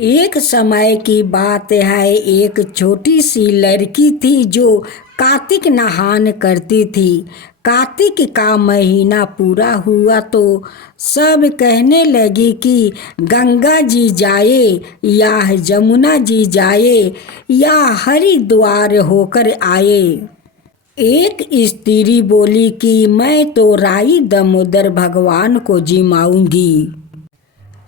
एक समय की बात है। एक छोटी सी लड़की थी जो कार्तिक नहान करती थी। कार्तिक का महीना पूरा हुआ तो सब कहने लगी कि गंगा जी जाए या जमुना जी जाए या हरिद्वार होकर आए। एक स्त्री बोली कि मैं तो राई दामोदर भगवान को जिमाऊंगी।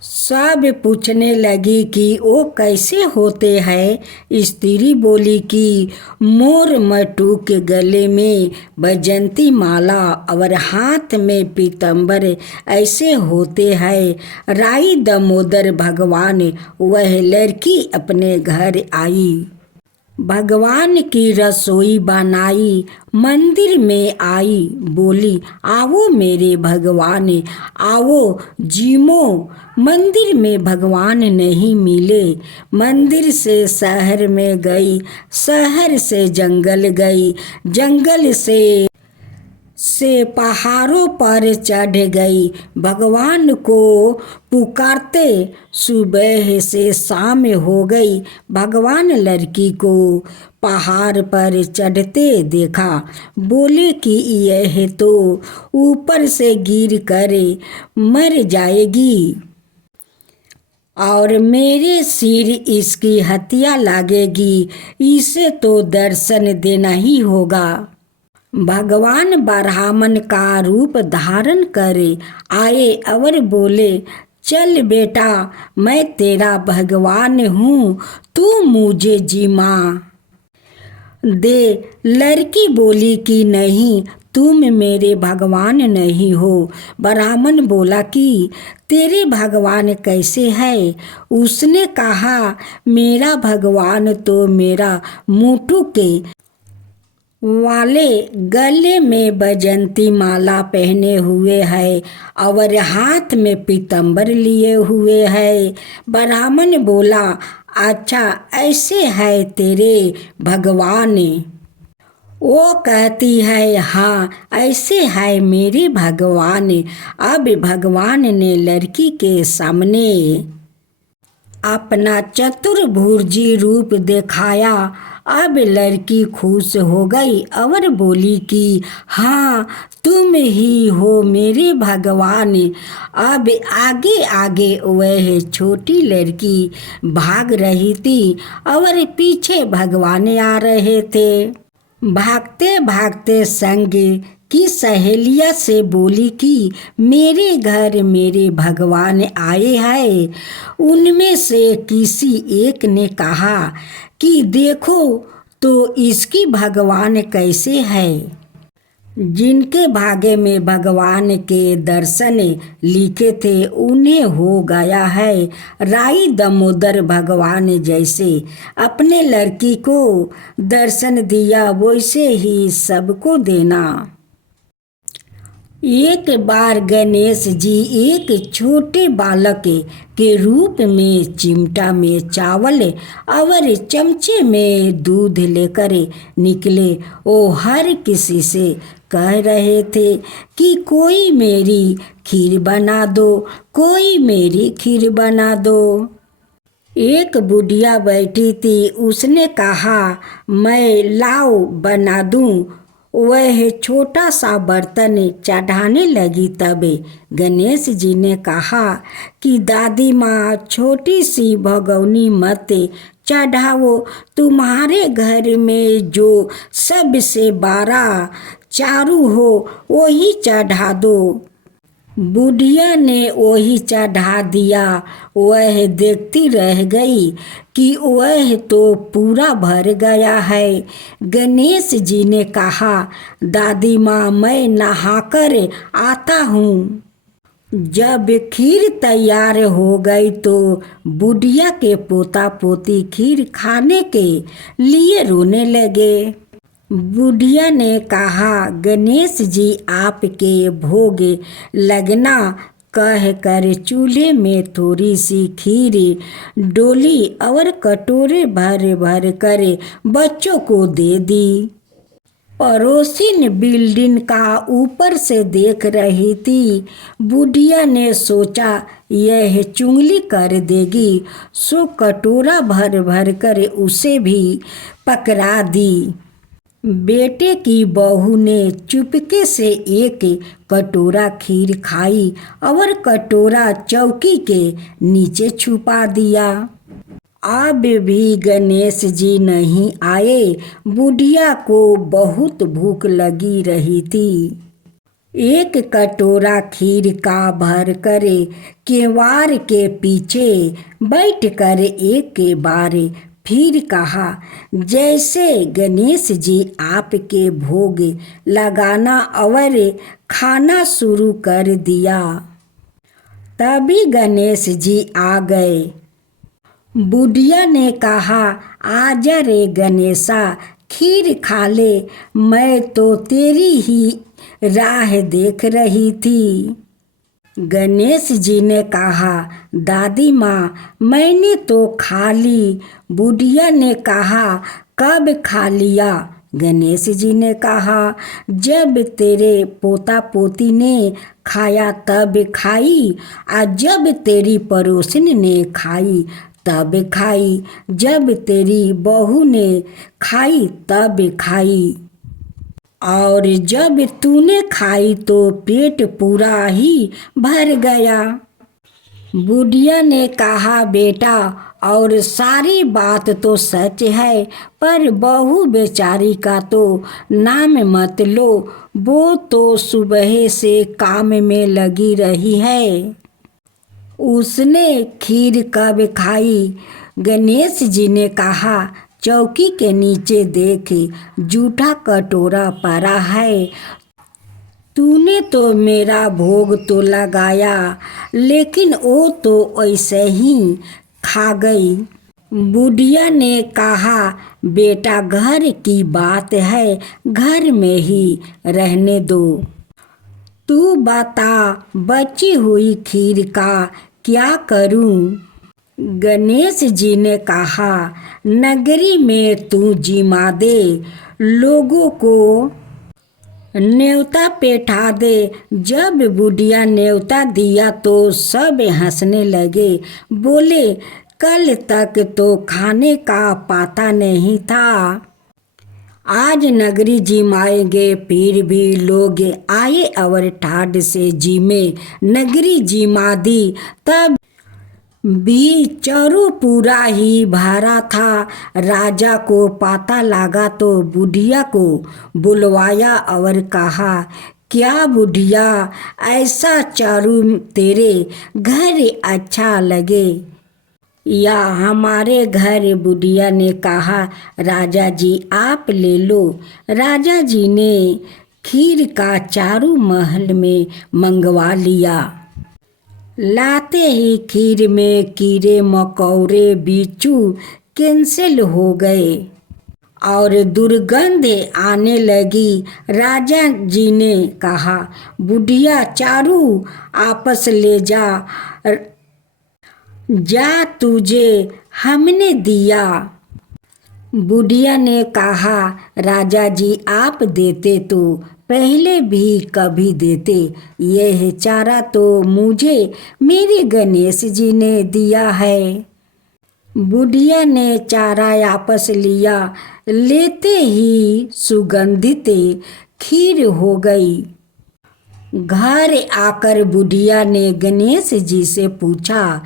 सब पूछने लगी कि वो कैसे होते हैं। स्त्री बोली कि मोर मटू के गले में बैजंती माला और हाथ में पीतम्बर ऐसे होते हैं। राई दामोदर भगवान वह लड़की अपने घर आई। भगवान की रसोई बनाई, मंदिर में आई, बोली आओ मेरे भगवान आओ जीमो। मंदिर में भगवान नहीं मिले। मंदिर से शहर में गई, शहर से जंगल गई, जंगल से पहाड़ों पर चढ़ गई। भगवान को पुकारते सुबह से शाम हो गई। भगवान लड़की को पहाड़ पर चढ़ते देखा। बोले कि यह तो ऊपर से गिर कर मर जाएगी और मेरे सिर इसकी हत्या लगेगी। इसे तो दर्शन देना ही होगा। भगवान ब्राह्मण का रूप धारण करे आए और बोले चल बेटा, मैं तेरा भगवान हूँ, तू मुझे जिमा दे। लड़की बोली कि नहीं, तुम मेरे भगवान नहीं हो। ब्राह्मण बोला कि तेरे भगवान कैसे है? उसने कहा मेरा भगवान तो मेरा मुट्ठू के वाले गले में बैजंती माला पहने हुए है और हाथ में पीतम्बर लिए हुए है। ब्राह्मण बोला अच्छा ऐसे है तेरे भगवान? वो कहती है हाँ ऐसे है मेरे भगवान। अब भगवान ने लड़की के सामने अपना चतुर्भुजी रूप दिखाया। अब लड़की खुश हो गई और बोली कि हाँ तुम ही हो मेरे भगवान। अब आगे आगे वह छोटी लड़की भाग रही थी और पीछे भगवान आ रहे थे। भागते भागते संग की सहेलिया से बोली कि मेरे घर मेरे भगवान आए हैं। उनमें से किसी एक ने कहा कि देखो तो इसकी भगवान कैसे है। जिनके भाग्य में भगवान के दर्शन लिखे थे उन्हें हो गया है। राई दामोदर भगवान जैसे अपने लड़की को दर्शन दिया वैसे ही सबको देना। एक बार गणेश जी एक छोटे बालक के रूप में चिमटा में चावल और चमचे में दूध लेकर निकले। वो हर किसी से कह रहे थे कि कोई मेरी खीर बना दो, कोई मेरी खीर बना दो। एक बुढ़िया बैठी थी, उसने कहा मैं लाओ बना दूं। वह छोटा सा बर्तन चढ़ाने लगी तब गणेश जी ने कहा कि दादी माँ छोटी सी भगोनी मत चढ़ाओ। तुम्हारे घर में जो सबसे बड़ा चारू हो वही चढ़ा दो। बुढ़िया ने वही चढ़ा दिया। वह देखती रह गई कि वह तो पूरा भर गया है। गणेश जी ने कहा दादी माँ मैं नहाकर आता हूँ। जब खीर तैयार हो गई तो बुढ़िया के पोता पोती खीर खाने के लिए रोने लगे। बुढ़िया ने कहा गणेश जी आपके भोग लगना कह कर चूल्हे में थोड़ी सी खीर डोली और कटोरे भर भर कर बच्चों को दे दी। पड़ोसिन बिल्डिंग का ऊपर से देख रही थी। बुढ़िया ने सोचा यह चुगली कर देगी, सो कटोरा भर भर कर उसे भी पकड़ा दी। बेटे की बहू ने चुपके से एक कटोरा खीर खाई और कटोरा चौकी के नीचे छुपा दिया। अब भी गणेश जी नहीं आए। बुढ़िया को बहुत भूख लगी रही थी। एक कटोरा खीर का भर कर केवाड़ के पीछे बैठ कर एक के बार फिर कहा, जैसे गणेश जी आपके भोग लगाना और खाना शुरू कर दिया। तभी गणेश जी आ गए। बुढ़िया ने कहा, आजा रे गणेशा, खीर खा ले, मैं तो तेरी ही राह देख रही थी। गणेश जी ने कहा, दादी माँ मैंने तो खा ली। बुढ़िया ने कहा, कब खा लिया? गणेश जी ने कहा, जब तेरे पोता पोती ने खाया तब खाई, और जब तेरी पड़ोसिन ने खाई तब खाई, जब तेरी बहू ने खाई तब खाई, और जब तूने खाई तो पेट पूरा ही भर गया। बुढ़िया ने कहा, बेटा और सारी बात तो सच है, पर बहू बेचारी का तो नाम मत लो, वो तो सुबह से काम में लगी रही है। उसने खीर कब खाई? गणेश जी ने कहा, चौकी के नीचे देख, जूठा कटोरा पड़ा है। तूने तो मेरा भोग तो लगाया, लेकिन वो तो ऐसे ही खा गई। बुढ़िया ने कहा, बेटा घर की बात है, घर में ही रहने दो। तू बता, बची हुई खीर का क्या करूं? गणेश जी ने कहा, नगरी में तू जिमा दे, लोगों को न्योता पेठा दे। जब बुढ़िया न्योता दिया तो सब हंसने लगे, बोले, कल तक तो खाने का पता नहीं था, आज नगरी जिमाएंगे। फिर भी लोग आए और ठाड से जिमे, नगरी जिमा दी। तब भी चारों पूरा ही भरा था। राजा को पता लगा तो बुढ़िया को बुलवाया और कहा, क्या बुढ़िया, ऐसा चारू तेरे घर अच्छा लगे या हमारे घर? बुढ़िया ने कहा, राजा जी आप ले लो। राजा जी ने खीर का चारू महल में मंगवा लिया। लाते ही खीर में कीड़े मकोड़े बिच्छू कैंसिल हो गए और दुर्गंध आने लगी। राजा जी ने कहा, बुढ़िया चारू आपस ले जा, जा तुझे हमने दिया। बुढ़िया ने कहा, राजा जी आप देते तो पहले भी कभी देते, यह चारा तो मुझे मेरे गणेश जी ने दिया है। बुढ़िया ने चारा वापस लिया, लेते ही सुगंधित खीर हो गई। घर आकर बुढ़िया ने गणेश जी से पूछा,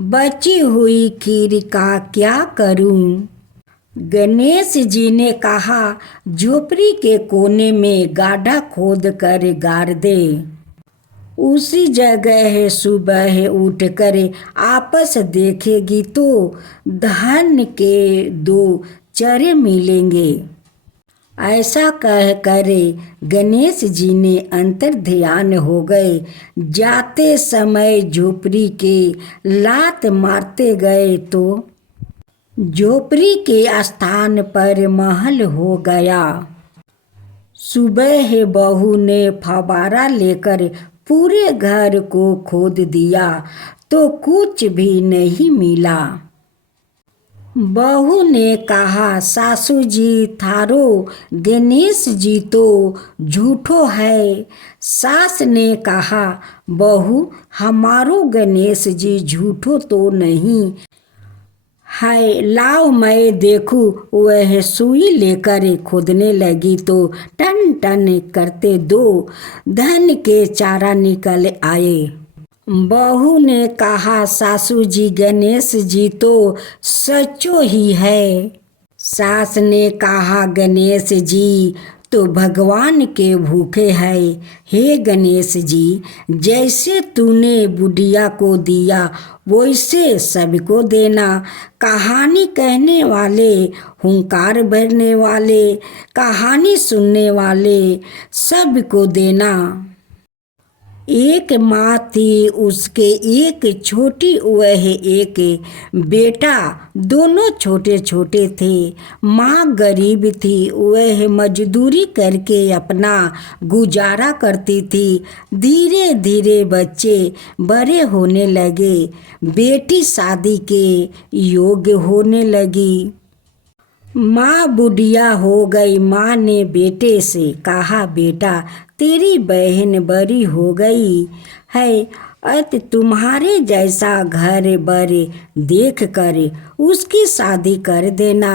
बची हुई खीर का क्या करूं? गणेश जी ने कहा, झोपड़ी के कोने में गाढ़ा खोद कर गाड़ दे, उसी जगह सुबह उठकर आपस देखेगी तो धन के 2 चरे मिलेंगे। ऐसा कह कर गणेश जी ने अंतर ध्यान हो गए। जाते समय झोपड़ी के लात मारते गए तो झोपड़ी के स्थान पर महल हो गया। सुबह बहू ने फवारा लेकर पूरे घर को खोद दिया तो कुछ भी नहीं मिला। बहू ने कहा, सासू जी थारो गणेश जी तो झूठो है। सास ने कहा, बहू हमारो गणेश जी झूठो तो नहीं है, लाओ मैं देखूं। वह सुई लेकर खोदने लगी तो टन टन करते दो धन के चारा निकल आए। बहू ने कहा, सासू जी गणेश जी तो सचो ही है। सास ने कहा, गणेश जी तो भगवान के भूखे हैं। हे गणेश जी, जैसे तूने बुढ़िया को दिया वैसे सबको देना। कहानी कहने वाले, हुंकार भरने वाले, कहानी सुनने वाले सबको देना। एक माँ थी, उसके एक छोटी वह एक बेटा, दोनों छोटे छोटे थे। माँ गरीब थी, वह मजदूरी करके अपना गुजारा करती थी। धीरे धीरे बच्चे बड़े होने लगे, बेटी शादी के योग्य होने लगी। माँ बुढ़िया हो गई। माँ ने बेटे से कहा, बेटा तेरी बहन बड़ी हो गई है, अत तुम्हारे जैसा घर बर देख कर उसकी शादी कर देना।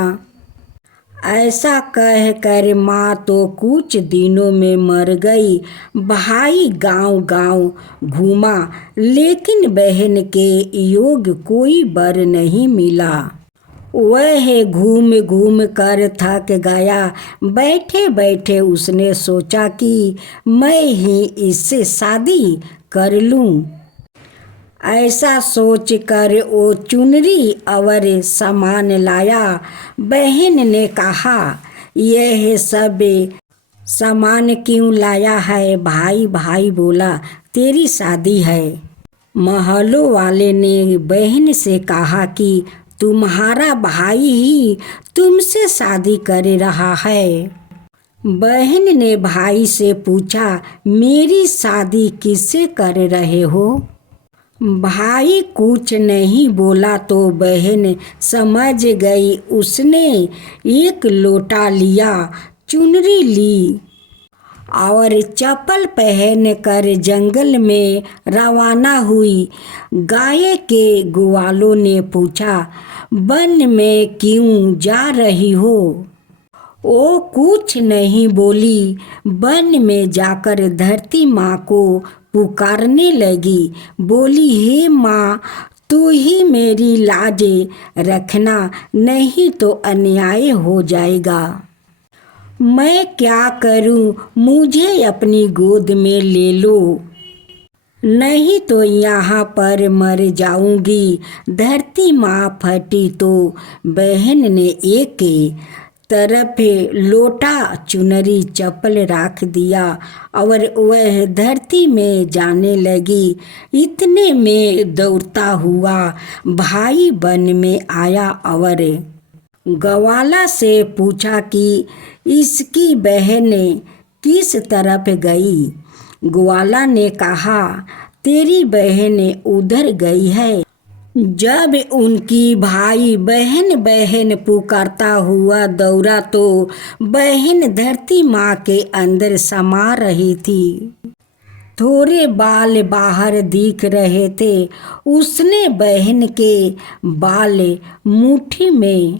ऐसा कह कर माँ तो कुछ दिनों में मर गई। भाई गांव गांव घूमा, लेकिन बहन के योग्य कोई बर नहीं मिला। वह घूम घूम कर थक गया। बैठे बैठे उसने सोचा कि मैं ही इससे शादी कर लूं। ऐसा सोच कर वो चुनरी और सामान लाया। बहन ने कहा, यह सब सामान क्यों लाया है? भाई बोला, तेरी शादी है। महलों वाले ने बहन से कहा कि तुम्हारा भाई ही तुमसे शादी कर रहा है। बहन ने भाई से पूछा, मेरी शादी किससे कर रहे हो? भाई कुछ नहीं बोला तो बहन समझ गई। उसने एक लोटा लिया, चुनरी ली और चप्पल पहन कर जंगल में रवाना हुई। गाय के ग्वालों ने पूछा, वन में क्यों जा रही हो? वो कुछ नहीं बोली। वन में जाकर धरती माँ को पुकारने लगी। बोली, हे माँ, तू ही मेरी लाज रखना, नहीं तो अन्याय हो जाएगा। मैं क्या करूं? मुझे अपनी गोद में ले लो, नहीं तो यहाँ पर मर जाऊंगी। धरती माँ फटी तो बहन ने एक तरफ लोटा, चुनरी, चप्पल रख दिया और वह धरती में जाने लगी। इतने में दौड़ता हुआ भाई वन में आया और ग्वाला से पूछा कि इसकी बहन किस तरफ गई? ग्वाला ने कहा, तेरी बहन उधर गई है। जब उनकी भाई बहन पुकारता हुआ दौड़ा तो बहन धरती माँ के अंदर समा रही थी। थोड़े बाल बाहर दिख रहे थे। उसने बहन के बाल मुट्ठी में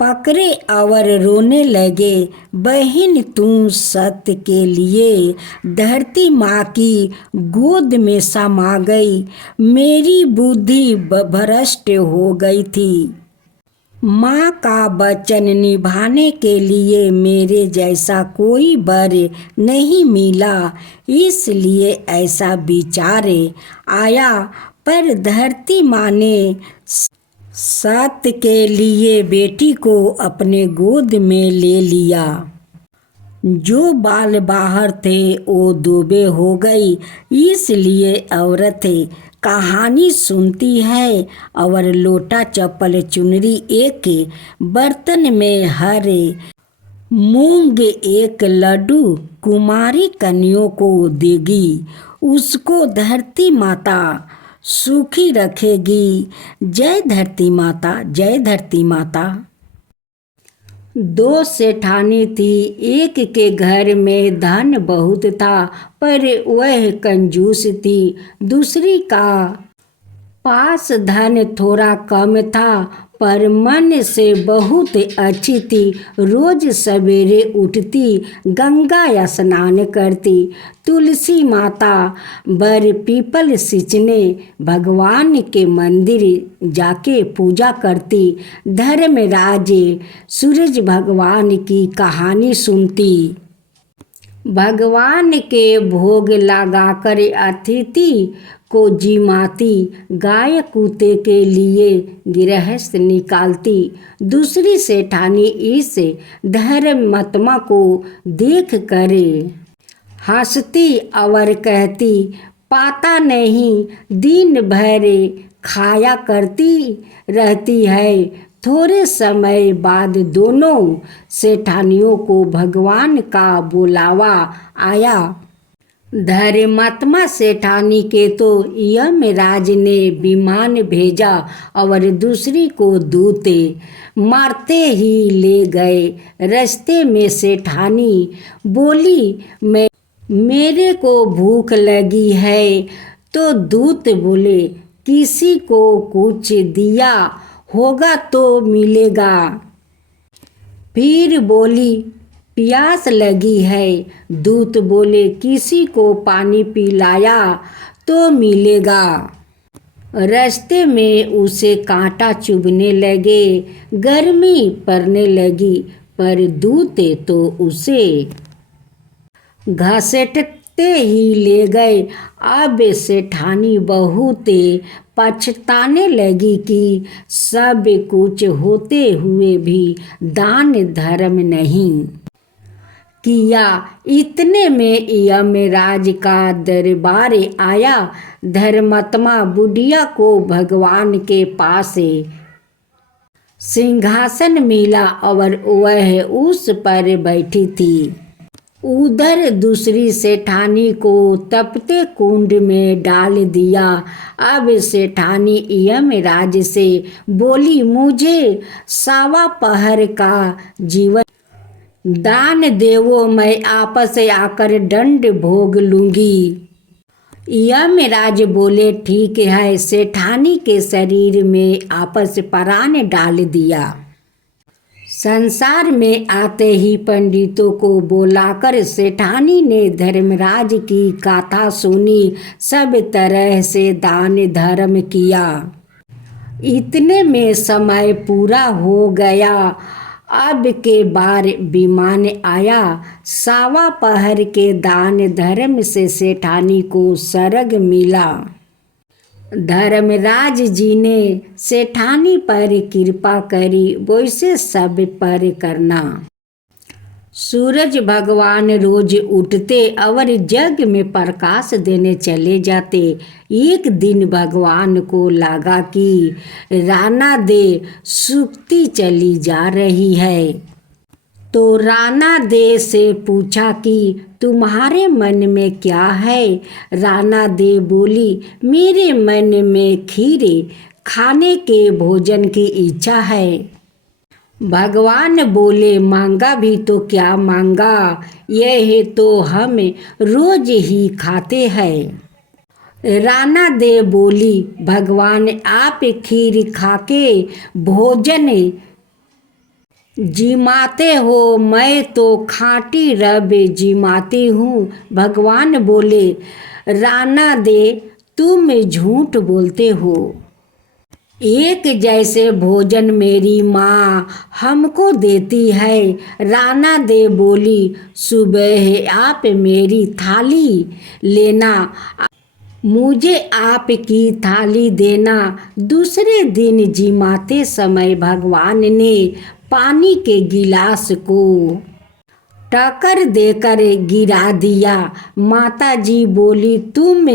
पकड़े और रोने लगे। बहन, तू सत्य के लिए धरती माँ की गोद में समा गई। मेरी बुद्धि भ्रष्ट हो गई थी। माँ का वचन निभाने के लिए मेरे जैसा कोई वर नहीं मिला, इसलिए ऐसा विचार आया। पर धरती माँ ने सत्य के लिए बेटी को अपने गोद में ले लिया। जो बाल बाहर थे वो दुबे हो गई। इसलिए औरत कहानी सुनती है और लोटा, चप्पल, चुनरी एक बर्तन में हर मूंग एक लड्डू कुमारी कन्याओं को देगी। उसको धरती माता सूखी रखेगी। जय धरती माता, जय धरती माता। दो सेठानी थी, एक के घर में धन बहुत था, पर वह कंजूस थी। दूसरी का पास धन थोड़ा कम था, पर मन से बहुत अच्छी थी। रोज सवेरे उठती, गंगा स्नान करती, तुलसी माता बर पीपल सींचने, भगवान के मंदिर जाके पूजा करती। धर्मराज सूरज भगवान की कहानी सुनती। भगवान के भोग लगाकर अतिथि को जिमाती, गाय कुत्ते के लिए गृहस्थ निकालती। दूसरी सेठानी इस धर्मात्मा को देख कर हंसती और कहती, पाता नहीं, दिन भर खाया करती रहती है। थोड़े समय बाद दोनों सेठानियों को भगवान का बुलावा आया। धर्मात्मा सेठानी के तो यमराज ने विमान भेजा और दूसरी को दूत मारते ही ले गए। रास्ते में सेठानी बोली, मेरे को भूख लगी है। तो दूत बोले, किसी को कुछ दिया होगा तो मिलेगा। फिर बोली, प्यास लगी है। दूत बोले, किसी को पानी पिलाया तो मिलेगा। रास्ते में उसे कांटा चुभने लगे, गर्मी पड़ने लगी, पर दूत तो उसे घसीटते ही ले गए। अब सेठानी बहुत पछताने लगी कि सब कुछ होते हुए भी दान धर्म नहीं किया। इतने में यमराज का दरबार आया। धर्मात्मा बुढ़िया को भगवान के पास सिंहासन मिला और वह उस पर बैठी थी। उधर दूसरी सेठानी को तपते कुंड में डाल दिया। अब सेठानी यमराज से बोली, मुझे सवा पहर का जीवन दान देवो, मैं आपस आकर दंड भोग लूंगी। यमराज बोले, ठीक है। सेठानी के शरीर में आपस प्राण डाल दिया। संसार में आते ही पंडितों को बुलाकर सेठानी ने धर्मराज की गाथा सुनी, सब तरह से दान धर्म किया। इतने में समय पूरा हो गया। अब के बार विमान आया। सवा पहर के दान धर्म से सेठानी को स्वर्ग मिला। धर्मराज जी ने सेठानी पर कृपा करी, वैसे सब पर करना। सूरज भगवान रोज उठते और जग में प्रकाश देने चले जाते। एक दिन भगवान को लगा कि राना दे सूखती चली जा रही है, तो राना दे से पूछा कि तुम्हारे मन में क्या है। राना दे बोली, मेरे मन में खीर खाने के भोजन की इच्छा है। भगवान बोले, मांगा भी तो क्या मांगा, यह तो हम रोज ही खाते हैं। राना दे बोली, भगवान आप खीर खाके भोजन जिमाते हो, मैं तो खाटी रब जिमाती हूँ। भगवान बोले, राना दे तुम झूठ बोलते हो। एक जैसे भोजन मेरी माँ हमको देती है। राना दे बोली, सुबह आप मेरी थाली लेना, मुझे आपकी थाली देना। दूसरे दिन जिमाते समय भगवान ने पानी के गिलास को टक्कर देकर गिरा दिया। माता जी बोली, तुम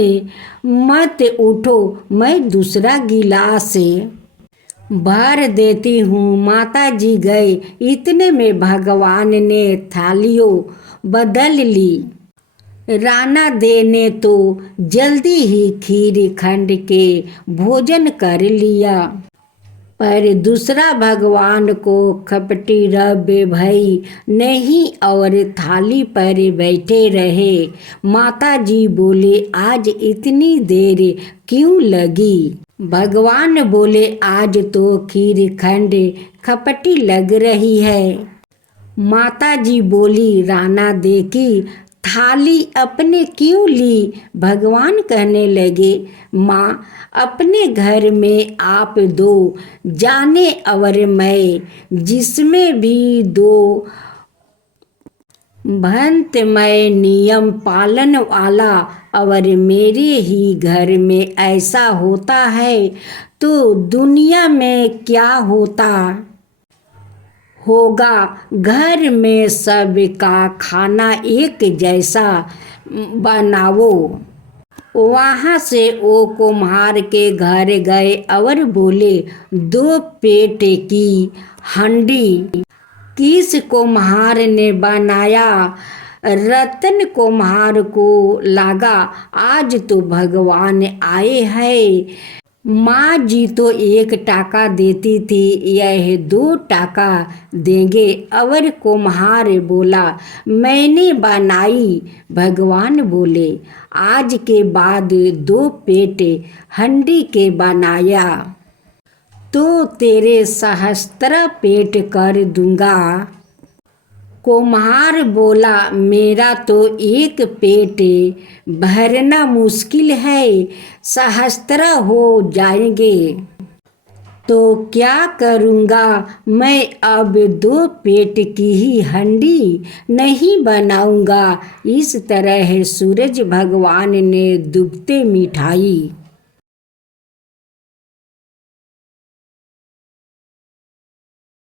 मत उठो, मैं दूसरा गिलास भर देती हूँ। माता जी गए। इतने में भगवान ने थालियों बदल ली। राणा दे ने तो जल्दी ही खीर खंड के भोजन कर लिया, पर दूसरा भगवान को खपटी रब भई नहीं और थाली पर बैठे रहे। माता जी बोले, आज इतनी देर क्यों लगी? भगवान बोले, आज तो खीर खंड खपटी लग रही है। माता जी बोली, राणा दे की थाली अपने क्यों ली? भगवान कहने लगे, माँ, अपने घर में आप दो जाने और मैं, जिसमें भी दो भंतमय नियम पालन वाला, और मेरे ही घर में ऐसा होता है तो दुनिया में क्या होता होगा। घर में सबका खाना एक जैसा बनाओ। वहाँ से वो कुम्हार के घर गए और बोले, 2 पेट की हंडी किस कुम्हार ने बनाया? रतन कुम्हार को लगा, आज तो भगवान आए हैं। माँ जी तो 1 टाका देती थी, यह 2 टाका देंगे। और कुम्हार बोला, मैंने बनाई। भगवान बोले, आज के बाद 2 पेट हंडी के बनाया तो तेरे सहस्त्र पेट कर दूंगा। कुम्हार बोला, मेरा तो 1 पेट भरना मुश्किल है, सहस्त्र हो जाएंगे तो क्या करूँगा मैं? अब 2 पेट की ही हंडी नहीं बनाऊँगा। इस तरह सूरज भगवान ने दुबते मिठाई